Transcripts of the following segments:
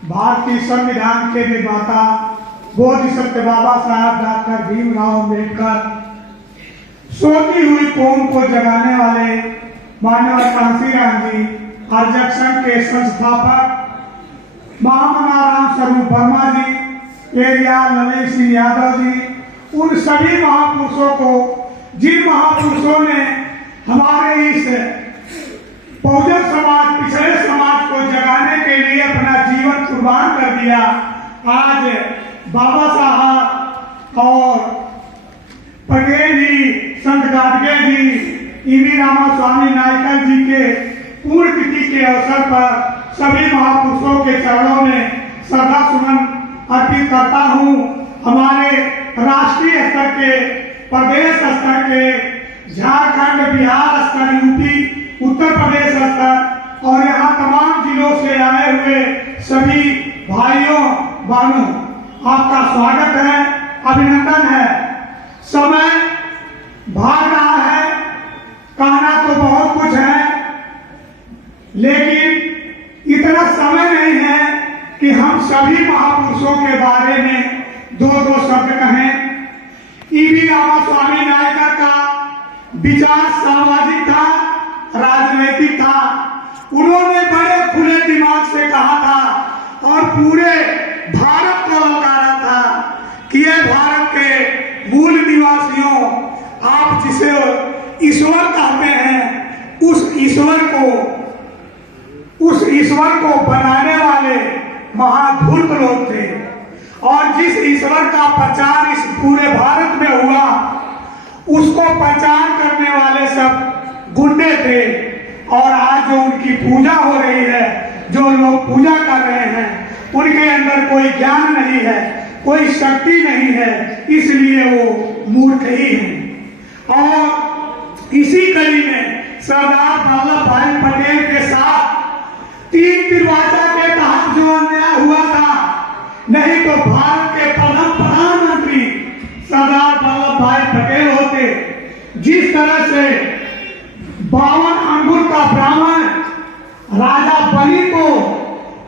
भारतीय संविधान के निर्माता बोधिसत्व बाबा साहब डॉक्टर भीमराव अम्बेडकर, सोती हुई कौम को जगाने वाले मानव कांशीराम जी, आर्यक संघ के संस्थापक महामना राम स्वरूप वर्मा जी, केरियाल ललित सिंह यादव जी, उन सभी महापुरुषों को, जिन महापुरुषों ने हमारे इस बहुजन समाज, पिछड़े समाज को जगाने के लिए अपना जीवन कुर्बान कर दिया। आज बाबा साहब और पटेल जी, संत गाडगे जी, ईवी रामास्वामी नायकर जी के पुण्यतिथि के अवसर पर सभी महापुरुषों के चरणों में श्रद्धा सुमन अर्पित करता हूँ। हमारे राष्ट्रीय स्तर के, प्रदेश स्तर के, झारखंड, बिहार स्तर, यूपी, उत्तर प्रदेश स्तर और यहाँ तमाम जिलों से आए हुए सभी भाइयों बहनों, आपका स्वागत है, अभिनंदन है। समय भाग रहा है, कहना तो बहुत कुछ है, लेकिन इतना समय नहीं है कि हम सभी महापुरुषों के बारे में दो शब्द कहें। ईवी रामास्वामी नायकर का विचार सामाजिक था, राजनीतिक था। उन्होंने बड़े खुले दिमाग से कहा था और पूरे भारत को ललकारा था कि ये भारत के मूल निवासियों, आप जिसे ईश्वर कहते हैं, उस ईश्वर को बनाने वाले महाधूर्त लोग थे। और जिस ईश्वर का प्रचार इस पूरे भारत में हुआ, उसको प्रचार करने वाले सब गुंडे थे। और आज जो उनकी पूजा हो रही है, जो लोग पूजा कर रहे हैं, उनके अंदर कोई ज्ञान नहीं है, कोई शक्ति नहीं है, इसलिए वो मूर्ख ही हैं। और इसी कड़ी में सरदार वल्लभ भाई पटेल के साथ 3 त्रिभाषा के तहत जो अन्याय हुआ था, नहीं तो भारत के प्रथम प्रधानमंत्री सरदार वल्लभ भाई पटेल होते। जिस तरह से 52 अंगुल का ब्राह्मण राजा बलि को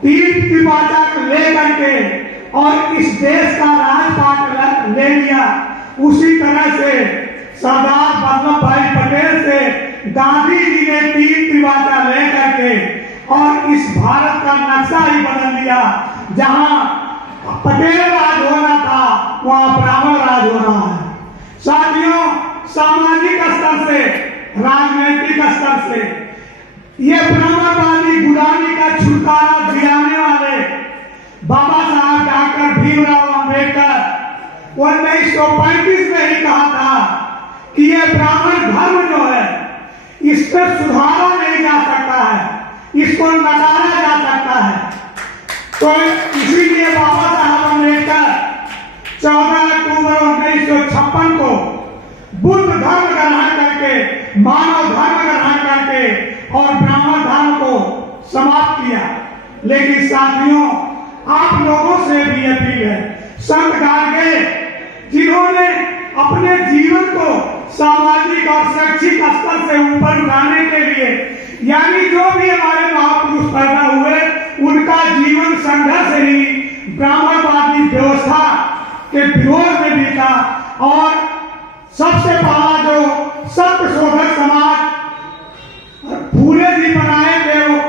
3 त्रिभाषा लेकर के और इस देश का राजपाट ले लिया, उसी तरह से सरदार वल्लभ भाई पटेल से गांधी जी ने 3 त्रिभाषा लेकर के और इस भारत का नक्शा ही बदल दिया। जहां पटेल राज होना था, वहां ब्राह्मण राज हो रहा है। साथियों, सामाजिक स्तर से, राजनीतिक स्तर से ये ब्राह्मणवादी गुलामी का छुटकारा दिलाने वाले बाबा साहब डॉक्टर भीमराव अम्बेडकर 1935 में ही कहा था कि ये ब्राह्मण धर्म जो है, इस पर सुधारा नहीं जा सकता है, इसको नकारा जा सकता है। तो इसीलिए बाबा साहब अम्बेडकर 14 अक्टूबर 1956 को बुद्ध धर्म ग्रहण करके, मानव धर्म ग्रहण करके और ब्राह्मण धर्म को समाप्त किया। लेकिन साथियों, आप लोगों से भी अपील है, संत गाडगे जिन्होंने अपने जीवन को सामाजिक और शैक्षिक स्तर से ऊपर उठाने के लिए, यानी जो भी हमारे महापुरुष पैदा हुए, उनका जीवन संघर्ष ही ब्राह्मणवादी व्यवस्था के विरोध में भी था। और सबसे पहला जो सत्य शोधक समाज फूले जी बनाए थे, वो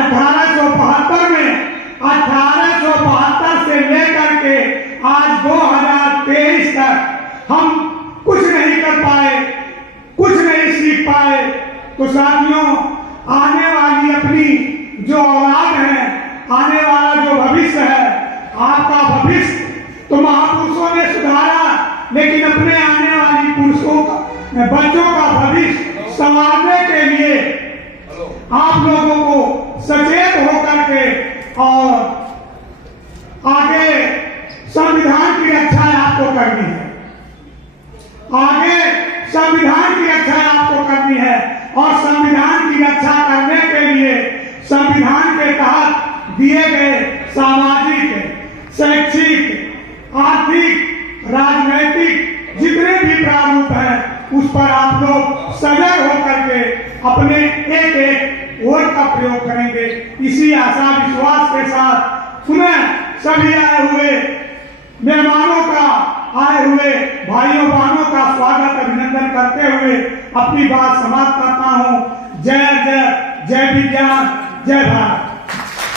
1872 में, 1872 से लेकर के आज 2023 तक हम कुछ नहीं कर पाए, कुछ नहीं सीख पाए। तो साथियों, आने वाली अपनी जो औलाद है, आने वाला जो भविष्य है, आपका भविष्य तो महापुरुषों ने सुधारा, लेकिन अपने आने वाली पुरुषों का, बच्चों का भविष्य संवारने के लिए आप लोगों को सचेत होकर के और आगे संविधान की रक्षा आपको करनी है, आगे संविधान की रक्षा आपको करनी है। और संविधान की रक्षा करने के लिए संविधान के तहत दिए गए सामाजिक, शैक्षिक, आर्थिक, राजनीतिक जितने भी प्रारूप हैं, उस पर आप लोग सजग होकर के अपने एक वोट का प्रयोग करेंगे। इसी आशा विश्वास के साथ पुनः सभी आए हुए मेहमानों का, आए हुए भाइयों बहनों का स्वागत अभिनंदन करते हुए अपनी बात समाप्त करता हूँ। जय जय जय विज्ञान, जय भारत।